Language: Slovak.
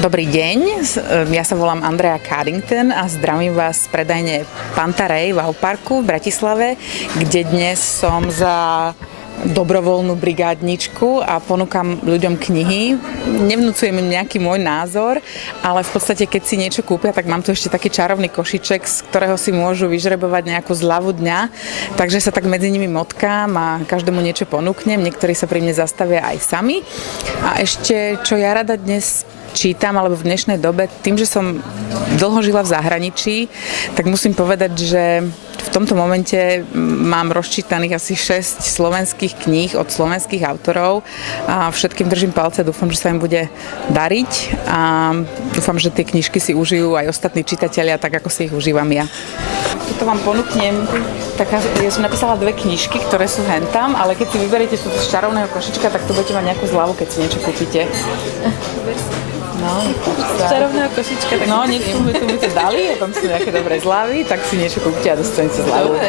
Dobrý deň, ja sa volám Andrea Cardington a zdravím vás z predajne Pantarej Wow Parku v Bratislave, kde dnes som za dobrovoľnú brigádničku a ponúkam ľuďom knihy. Nevnúcujem im nejaký môj názor, ale v podstate, keď si niečo kúpia, tak mám tu ešte taký čarovný košiček, z ktorého si môžu vyžrebovať nejakú zľavu dňa. Takže sa tak medzi nimi motkám a každému niečo ponúknem. Niektorí sa pri mne zastavia aj sami. A ešte, čo ja rada dnes čítam, alebo v dnešnej dobe, tým, že som dlho žila v zahraničí, tak musím povedať, že v tomto momente mám rozčítaných asi 6 slovenských kníh od slovenských autorov a všetkým držím palce, dúfam, že sa im bude dariť a dúfam, že tie knižky si užijú aj ostatní čitatelia, tak ako si ich užívam ja. Tuto vám ponúknem, ja som napísala 2 knižky, ktoré sú hentam, ale keď si vyberiete z čarovného košička, tak tu budete mať nejakú zľavu, keď si niečo kúpite. No, z čarovného košička. No, niečo mi tu dali, a tam sú nejaké dobré zľavy, tak si niečo kúpite a dostanete zľavu.